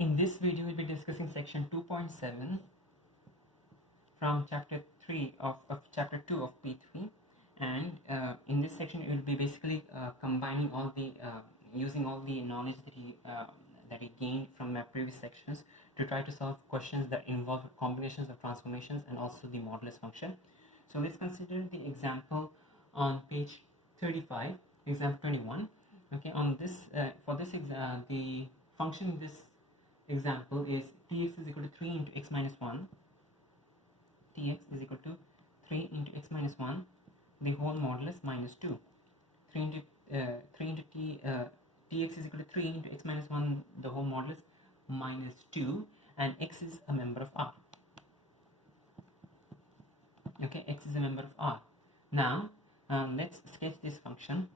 In this video, we'll be discussing section 2.7 from chapter 3 of chapter 2 of P3, and in this section, it will be basically combining all the using all the knowledge that he gained from my previous sections to try to solve questions that involve combinations of transformations and also the modulus function. So let's consider the example on page 35, example 21. Okay, on this for this the function in this example is tx is equal to 3 into x minus 1. Tx is equal to 3 into x minus 1, the whole modulus minus 2. 3 into tx is equal to 3 into x minus 1, the whole modulus minus 2, and x is a member of R. Okay, x is a member of R. Now let's sketch this function.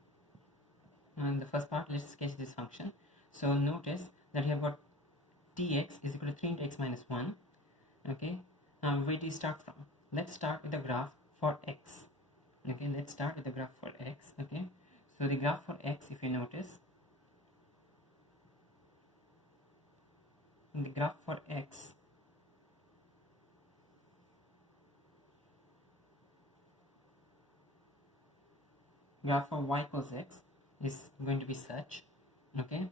In the first part, let's sketch this function. So notice that you have got tx is equal to 3 into x minus 1. Okay, now where do you start from? Let's start with the graph for x. Okay, let's start with the graph for x. Okay, so the graph for x, if you notice, in the graph for x, graph for y equals x is going to be such. Okay,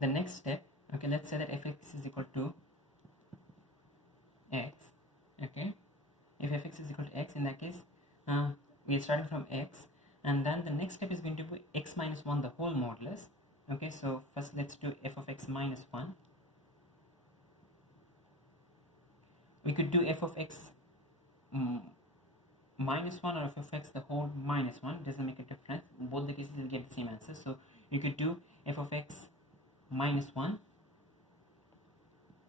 the next step, okay, let's say that fx is equal to x. Okay, if fx is equal to x, in that case we are starting from x, and then the next step is going to be x minus 1, the whole modulus. Okay, so first let's do f of x minus 1. We could do f of x minus 1 or f of x the whole minus 1, it doesn't make a difference. In both the cases you'll get the same answer. So you could do f of x minus 1,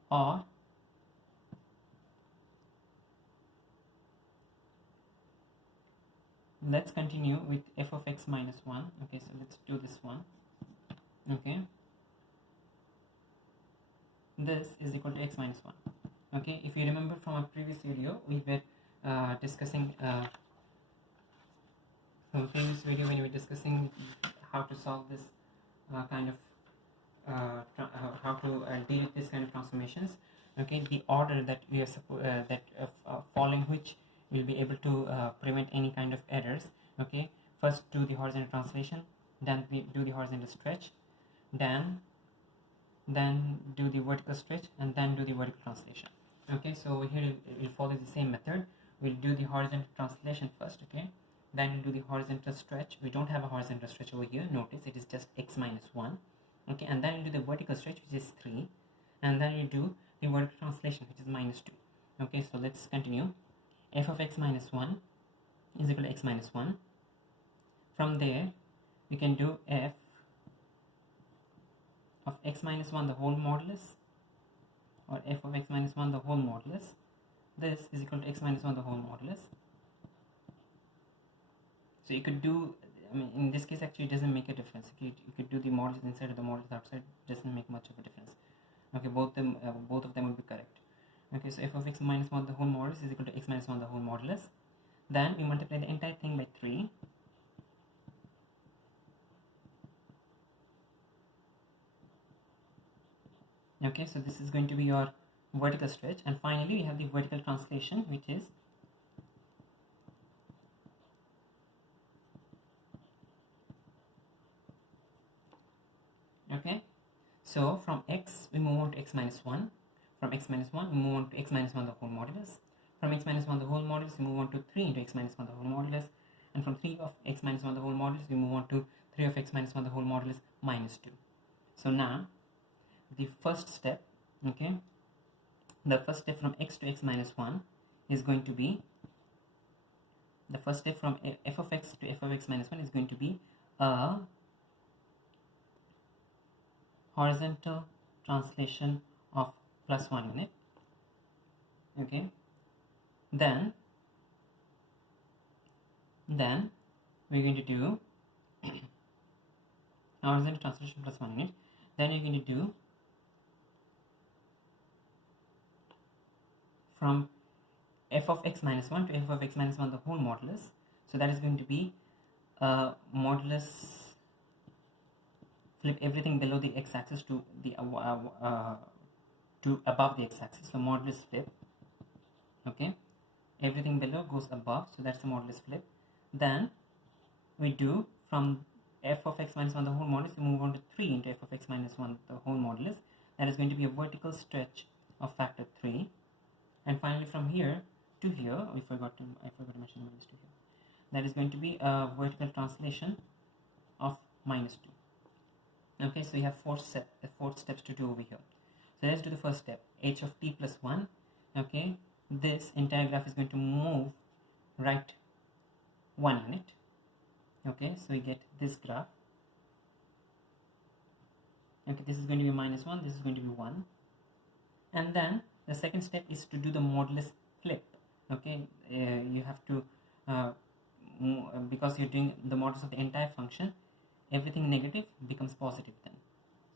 or let's continue with f of x minus 1. Okay, so let's do this one. Okay, this is equal to x minus 1. Okay, if you remember from our previous video, we were discussing when we were discussing how to solve this kind of how to deal with this kind of transformations. Okay, the order that we are following which we'll be able to prevent any kind of errors. Okay, first do the horizontal translation, then we do the horizontal stretch, then do the vertical stretch, and then do the vertical translation. Okay, so here we'll follow the same method. We'll do the horizontal translation first. Okay, then we'll do the horizontal stretch. We don't have a horizontal stretch over here, notice it is just x minus 1. Okay, and then we'll do the vertical stretch, which is 3, and then we'll do the vertical translation, which is minus 2. Okay, so let's continue. F of x minus 1 is equal to x minus 1. From there we can do f of x minus 1 the whole modulus, or f of x minus 1 the whole modulus. This is equal to x minus 1 the whole modulus. So you could do, I mean, in this case actually it doesn't make a difference. You could do the modulus inside or the modulus outside, doesn't make much of a difference. Okay, both of them will be correct. Okay, so f of x minus 1 the whole modulus is equal to x minus 1 the whole modulus. Then we multiply the entire thing by 3. Okay, so this is going to be your vertical stretch, and finally we have the vertical translation, which is okay. So from x we move on to x minus 1. From x minus 1 we move on to x minus 1 the whole modulus. From x minus 1 the whole modulus we move on to 3 into x minus 1 the whole modulus, and from 3 of x minus 1 the whole modulus we move on to 3 of x minus 1 the whole modulus minus 2. So now the first step, okay, the first step from x to x minus 1 is going to be, the first step from f of x to f of x minus 1 is going to be a horizontal translation of plus 1 unit. Okay, then we're going to do horizontal translation plus 1 unit. Then you're going to do from f of x minus 1 to f of x minus 1 the whole modulus. So that is going to be modulus, flip everything below the x-axis to the to above the x-axis, so modulus flip. Okay, everything below goes above, so that's the modulus flip. Then we do from f of x minus 1 the whole modulus, we move on to 3 into f of x minus 1 the whole modulus. That is going to be a vertical stretch of factor 3. And finally from here to here, I forgot to mention minus 2 here. That is going to be a vertical translation of minus 2. Okay, so you have four steps to do over here. So let's do the first step, h of t plus 1. Okay, this entire graph is going to move right 1 unit. Okay, so we get this graph. Okay, this is going to be minus 1, this is going to be 1. And then the second step is to do the modulus flip. Okay, you have to because you're doing the modulus of the entire function, everything negative becomes positive then.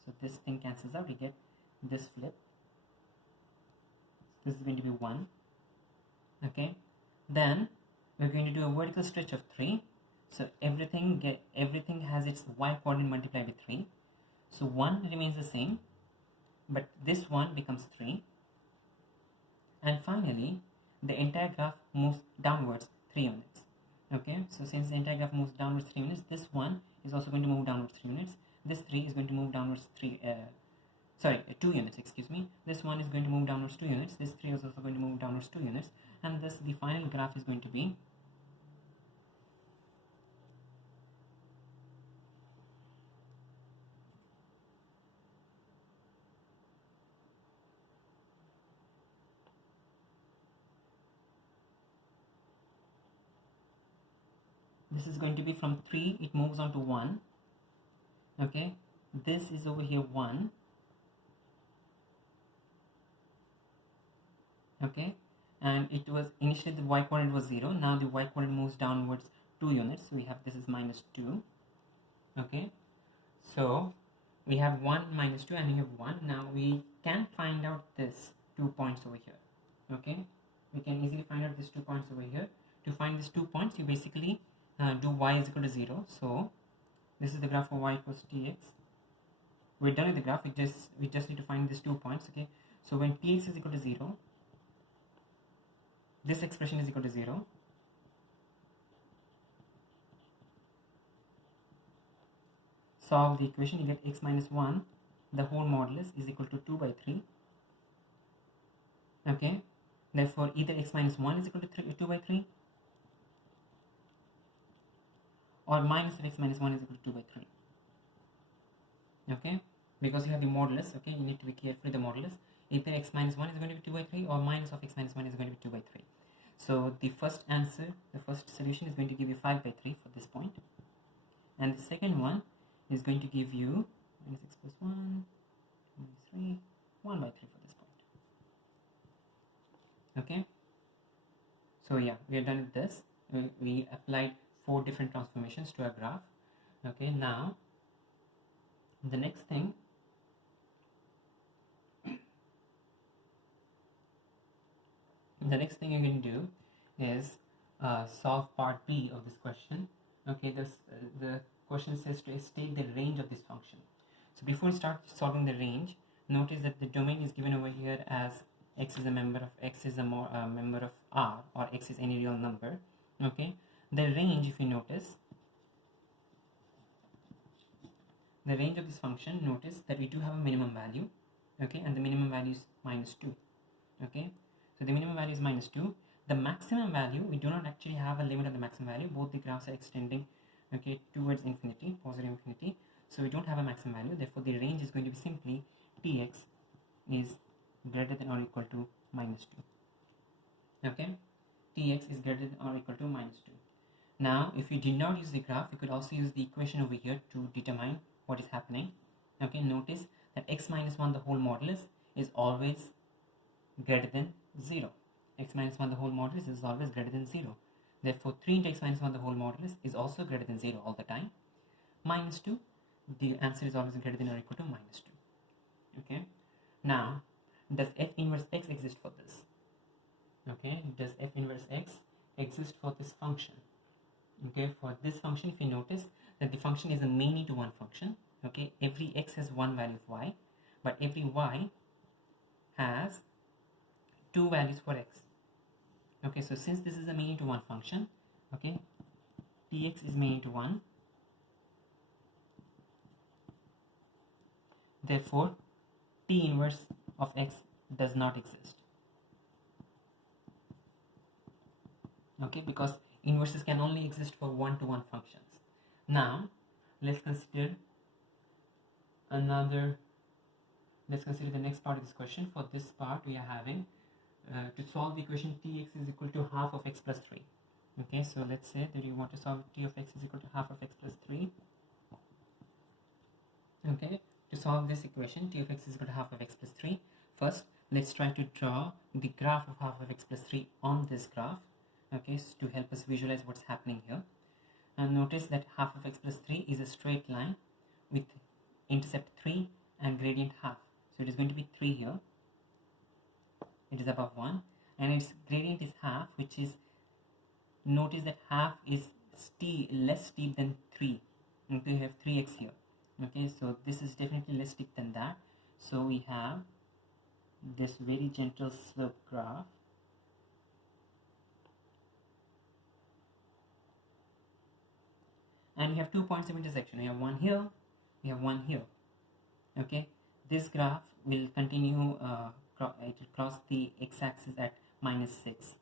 So this thing cancels out, we get this flip. This is going to be 1. Okay, then we're going to do a vertical stretch of 3. So everything has its y coordinate multiplied with 3. So 1 remains the same, but this 1 becomes 3. And finally, the entire graph moves downwards 3 units. Okay, so since the entire graph moves downwards 3 units, this 1 is also going to move downwards 3 units. This 3 is going to move downwards 2 units, excuse me. This 1 is going to move downwards 2 units. This 3 is also going to move downwards 2 units. And thus the final graph is going to be this is going to be from 3, it moves on to 1. Okay, this is over here 1. Okay, and it was initially the y coordinate was 0, now the y coordinate moves downwards 2 units, so we have this is minus 2. Okay, so we have 1 minus 2 and you have 1. Now we can find out this 2 points over here. Okay, we can easily find out these 2 points over here. To find these 2 points, you basically do y is equal to 0. So this is the graph of y equals tx. We're done with the graph, we just need to find these 2 points. Okay, so when tx is equal to 0, this expression is equal to 0. Solve the equation, you get x minus 1 the whole modulus is equal to 2 by 3. Okay, therefore either x minus 1 is equal to 2 by 3 or minus of x minus 1 is equal to 2 by 3. Okay, because you have the modulus, okay, you need to be careful with the modulus. Either x minus 1 is going to be 2 by 3 or minus of x minus 1 is going to be 2 by 3. So the first answer, the first solution is going to give you 5 by 3 for this point. And the second one is going to give you minus x plus 1, minus 3, 1 by 3 for this point. Okay, so yeah, we are done with this. We applied 4 different transformations to a graph. Okay, now the next thing you're going to do is solve part B of this question. Okay, the question says to state the range of this function. So before we start solving the range, notice that the domain is given over here as x is a member of member of R, or x is any real number. Okay, the range, if you notice, the range of this function, notice that we do have a minimum value. Okay, and the minimum value is minus 2. Okay, so the minimum value is minus 2. The maximum value, we do not actually have a limit of the maximum value. Both the graphs are extending, okay, towards infinity, positive infinity. So we don't have a maximum value. Therefore, the range is going to be simply tx is greater than or equal to minus 2. Okay, tx is greater than or equal to minus 2. Now, if you did not use the graph, you could also use the equation over here to determine what is happening. Okay, notice that x minus 1 the whole modulus is always greater than 0. X minus 1 the whole modulus is always greater than 0. Therefore, 3 into x minus 1 the whole modulus is also greater than 0 all the time. Minus 2, the answer is always greater than or equal to minus 2. Okay, now does f inverse x exist for this? Okay, does f inverse x exist for this function? Okay, for this function, if you notice that the function is a many to one function. Okay, every x has one value of y, but every y has two values for x. Okay, so since this is a many to one function, okay, tx is many to 1, therefore t inverse of x does not exist. Okay, because inverses can only exist for one-to-one functions. Now let's consider the next part of this question. For this part we are having to solve the equation tx is equal to half of x plus 3. Okay, so let's say that you want to solve t of x is equal to half of x plus 3. Okay, to solve this equation t of x is equal to half of x plus 3, first let's try to draw the graph of half of x plus 3 on this graph. Okay, so to help us visualize what's happening here, and notice that half of x plus 3 is a straight line with intercept 3 and gradient half. So it is going to be 3 here, it is above 1, and its gradient is half, which is, notice that half is less steep than 3. Okay, we have 3x here. Okay, so this is definitely less steep than that. So we have this very gentle slope graph, and we have 2 points of intersection. We have one here, we have one here. Okay, this graph will continue, it will cross the x-axis at -6.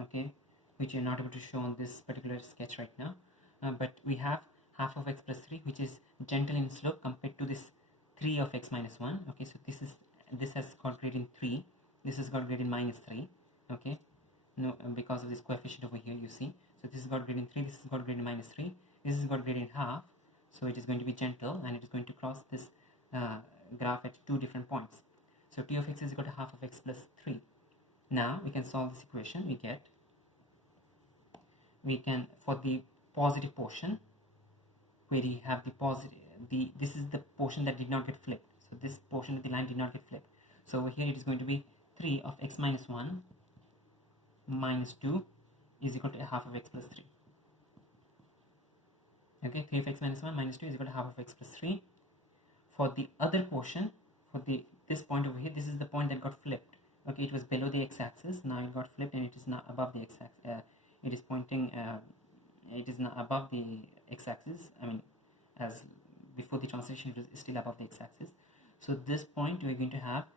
Okay, which you're not able to show on this particular sketch right now, but we have half of x plus 3, which is gentle in slope compared to this 3 of x minus 1. Okay, so this has got gradient 3, this has got gradient -3. Okay, no, because of this coefficient over here, you see. So this has got gradient 3, this has got gradient -3, this has got gradient half, so it is going to be gentle, and it is going to cross this graph at 2 different points. So t of x is equal to half of x plus 3. Now we can solve this equation. We can for the positive portion, where you have this is the portion that did not get flipped. So this portion of the line did not get flipped. So over here it is going to be 3 of x minus 1 minus 2 is equal to half of x plus 3. Okay, 3 of x minus 1 minus 2 is equal to half of x plus 3. For the other portion, for this point over here, this is the point that got flipped. Okay, it was below the x-axis, now it got flipped and it is now above the x-axis. It is pointing, it is now above the x-axis. I mean, as before the translation, it was still above the x-axis. So this point we are going to have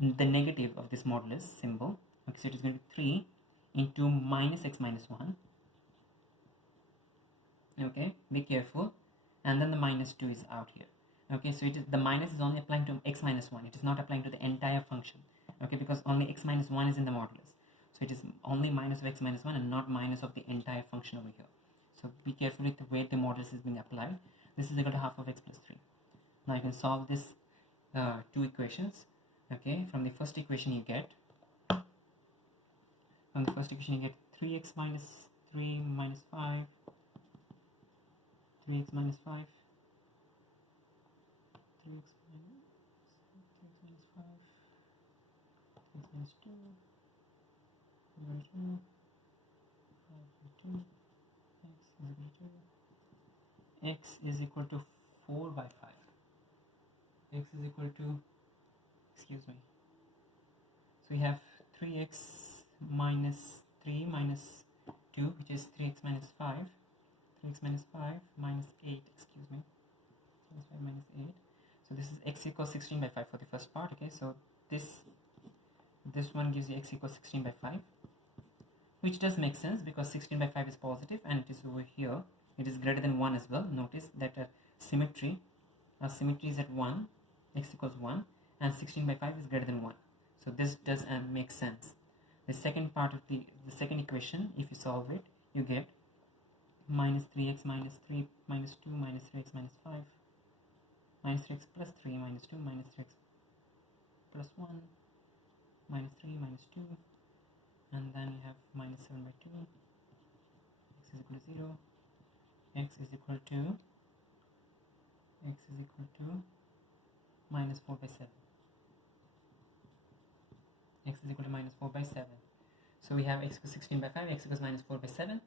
the negative of this modulus symbol. Okay, so it is going to be 3 into minus x minus 1. Okay, be careful, and then the minus 2 is out here. Okay, so the minus is only applying to x minus 1, it is not applying to the entire function. Okay, because only x minus 1 is in the modulus, so it is only minus of x minus 1 and not minus of the entire function over here. So be careful with the way the modulus is being applied. This is equal to half of x plus 3. Now you can solve this two equations. Okay, from the first equation you get 3x minus 3 minus 5, 3x minus 5, 3x minus 5, 3x minus 2, 2, 5 2, x is equal to 4 by 5. X is equal to, excuse me, so we have 3x minus 3 minus 2, which is 3x minus 5, 3x minus 5 minus 8, excuse me, 5 minus 8. So this is x equals 16 by 5 for the first part. Okay, so this one gives you x equals 16 by 5, which does make sense because 16 by 5 is positive and it is over here, it is greater than 1 as well. Notice that symmetry is at 1, x equals 1, and 16 by 5 is greater than 1. So this does make sense. The second part of the second equation, if you solve it, you get minus 3x minus 3 minus 2 minus 3x minus 5 minus 3x plus 3 minus 2 minus 3x plus 1 minus 3 minus 2, and then you have minus 7 by 2, x is equal to 0, x is equal to minus 4 by 7. X is equal to minus 4 by 7. So we have x equals 16 by 5, x equals minus 4 by 7.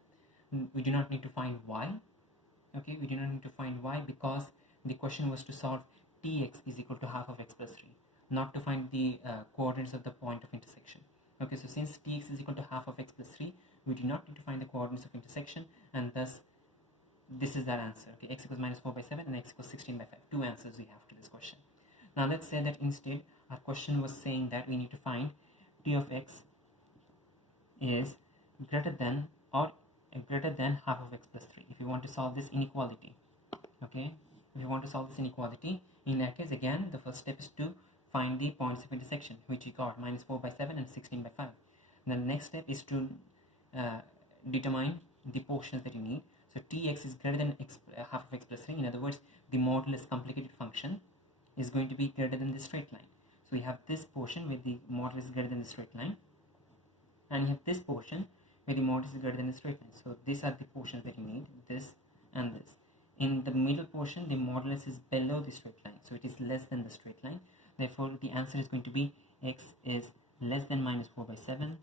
We do not need to find y. Okay, we do not need to find y because the question was to solve tx is equal to half of x plus 3. not to find the coordinates of the point of intersection. Okay, so since tx is equal to half of x plus 3, we do not need to find the coordinates of intersection, and thus this is our answer. Okay, x equals minus 4 by 7 and x equals 16 by 5. Two answers we have to this question. Now let's say that instead our question was saying that we need to find t of x is greater than or greater than half of x plus 3 if you want to solve this inequality. Okay, if you want to solve this inequality, in that case again the first step is to find the points of intersection, which we got minus 4 by 7 and 16 by 5. And the next step is to determine the portions that you need. So tx is greater than half of x plus 3. In other words, the modulus complicated function is going to be greater than the straight line. So we have this portion where the modulus is greater than the straight line, and you have this portion where the modulus is greater than the straight line. So these are the portions that you need, this and this. In the middle portion, the modulus is below the straight line, so it is less than the straight line. Therefore, the answer is going to be x is less than minus 4 by 7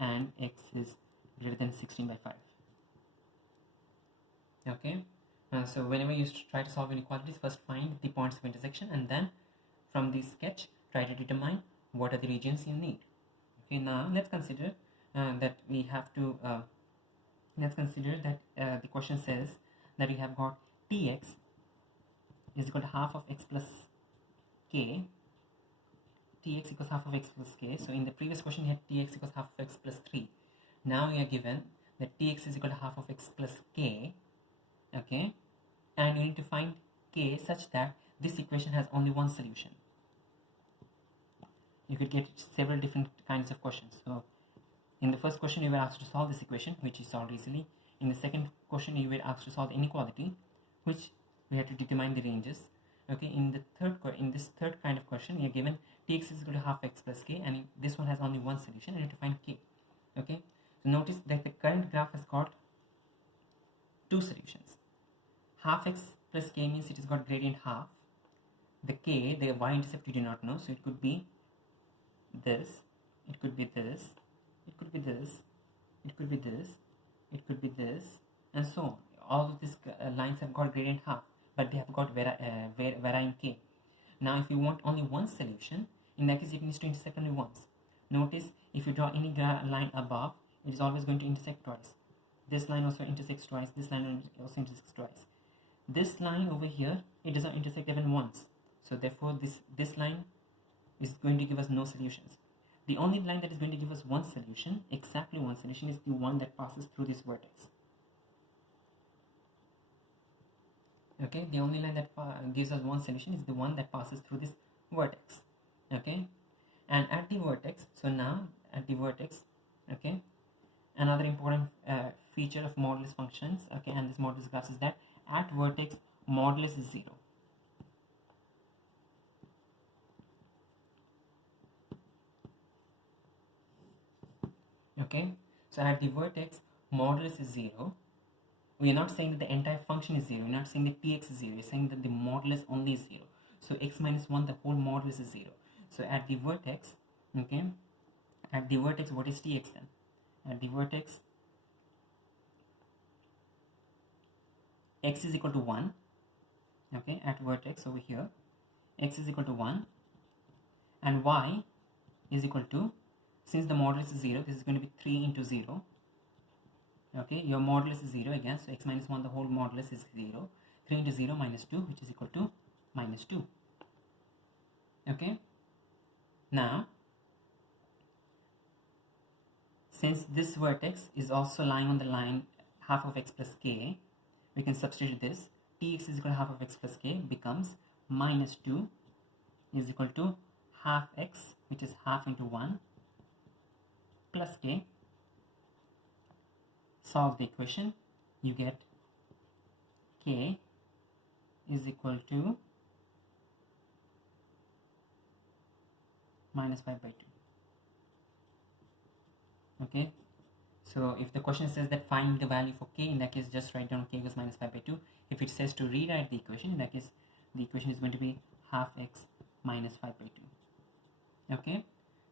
and x is greater than 16 by 5. Okay, so whenever you try to solve inequalities, first find the points of intersection, and then from the sketch try to determine what are the regions you need. Okay, now let's consider that we have to let's consider that the question says that we have got tx is equal to half of x plus k. Tx equals half of x plus k. So in the previous question we had tx equals half of x plus 3. Now we are given that tx is equal to half of x plus k. Okay, and you need to find k such that this equation has only one solution. You could get several different kinds of questions. So in the first question you were asked to solve this equation, which you solved easily. In the second question you were asked to solve the inequality, which we had to determine the ranges. Okay, in this third kind of question you are given tx is equal to half x plus k, and this one has only one solution, and you have to find k. Okay, so notice that the current graph has got two solutions. Half x plus k means it has got gradient half. The k, the y-intercept we do not know, so it could be this, it could be this, it could be this, it could be this, it could be this, and so on. All of these lines have got gradient half, but they have got varying k. Now if you want only one solution, in that case it needs to intersect only once. Notice if you draw any line above, it is always going to intersect twice. This line also intersects twice, this line also intersects twice. This line over here, it does not intersect even once. So therefore this line is going to give us no solutions. The only line that is going to give us one solution, exactly one solution, is the one that passes through this vertex. Okay, the only line that gives us one solution is the one that passes through this vertex. Okay, and at the vertex, so now at the vertex, okay, another important feature of modulus functions, okay, and this modulus class is that at vertex modulus is 0. Okay, so at the vertex modulus is 0. We are not saying that the entire function is 0. We are not saying that tx is 0. We are saying that the modulus only is 0. So x minus 1, the whole modulus is 0. So at the vertex, okay, at the vertex, what is tx then? At the vertex, x is equal to 1. Okay, at vertex over here, x is equal to 1, and y is equal to, since the modulus is 0, this is going to be 3 into 0. Okay, your modulus is 0 again, so x minus 1, the whole modulus is 0. 3 into 0 minus 2, which is equal to minus 2. Okay, now since this vertex is also lying on the line half of x plus k, we can substitute this. Tx is equal to half of x plus k becomes minus 2 is equal to half x, which is half into 1, plus k. Solve the equation, you get k is equal to minus 5 by 2. Okay, so if the question says that find the value for k, in that case just write down k equals minus 5 by 2. If it says to rewrite the equation, in that case the equation is going to be half x minus 5 by 2. Okay,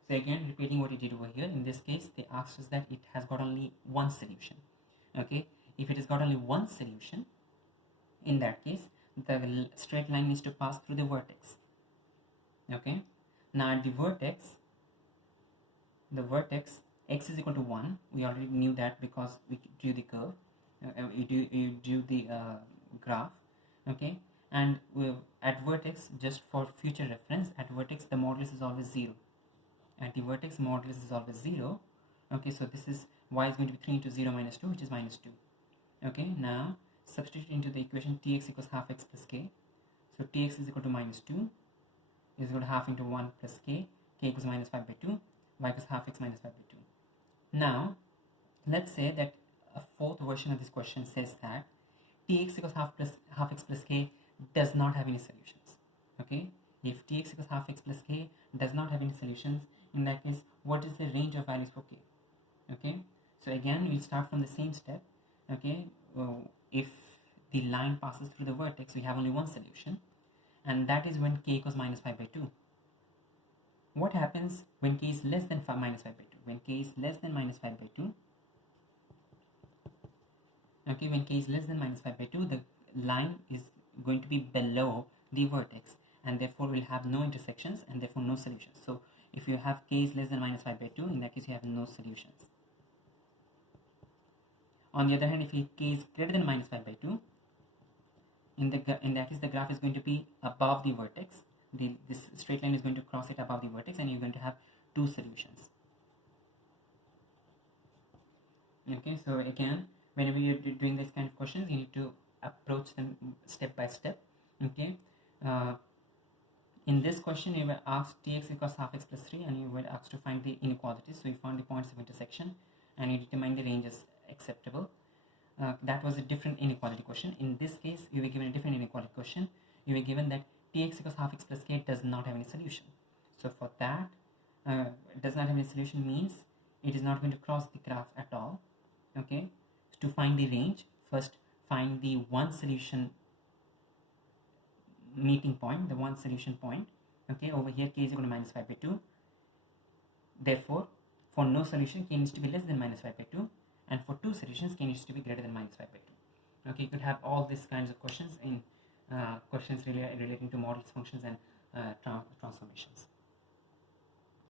so again repeating what we did over here, in this case they asked us that it has got only one solution. Okay, if it has got only one solution, in that case the straight line needs to pass through the vertex. Okay, now at the vertex x is equal to 1. We already knew that because we drew the curve, you drew the graph. Okay, and at vertex, just for future reference, at vertex the modulus is always 0. At the vertex modulus is always 0. Okay, so this is y is going to be 3 into 0 minus 2, which is minus 2. Okay, now substitute into the equation tx equals half x plus k. So tx is equal to minus 2 is equal to half into 1 plus k equals minus 5 by 2, y equals half x minus 5 by 2. Now let's say that a fourth version of this question says that tx equals half x plus k does not have any solutions. Okay, if tx equals half x plus k does not have any solutions, in that case what is the range of values for k? Okay, so again we'll start from the same step. Okay, if the line passes through the vertex, we have only one solution, and that is when k equals minus 5 by 2. What happens when k is less than minus 5 by 2? When k is less than minus 5 by 2, okay, when k is less than minus 5 by 2, the line is going to be below the vertex, and therefore will have no intersections and therefore no solutions. So if you have k is less than minus 5 by 2, in that case you have no solutions. On the other hand, if k is greater than minus 5 by 2, in that case the graph is going to be above the vertex. This straight line is going to cross it above the vertex, and you're going to have two solutions. Okay, so again, whenever you're doing this kind of questions, you need to approach them step by step. Okay, in this question you were asked tx equals half x plus 3, and you were asked to find the inequalities. So you found the points of intersection and you determined the ranges acceptable. That was a different inequality question. In this case, you were given a different inequality question. You were given that tx equals half x plus k does not have any solution. So for that, does not have any solution means it is not going to cross the graph at all. Okay, to find the range, first find the one solution meeting point, the one solution point. Okay, over here k is equal to minus 5 by 2. Therefore, for no solution, k needs to be less than minus 5 by 2, and for two solutions, k needs to be greater than minus 5 by 2. Okay, you could have all these kinds of questions in questions relating to models, functions, and transformations.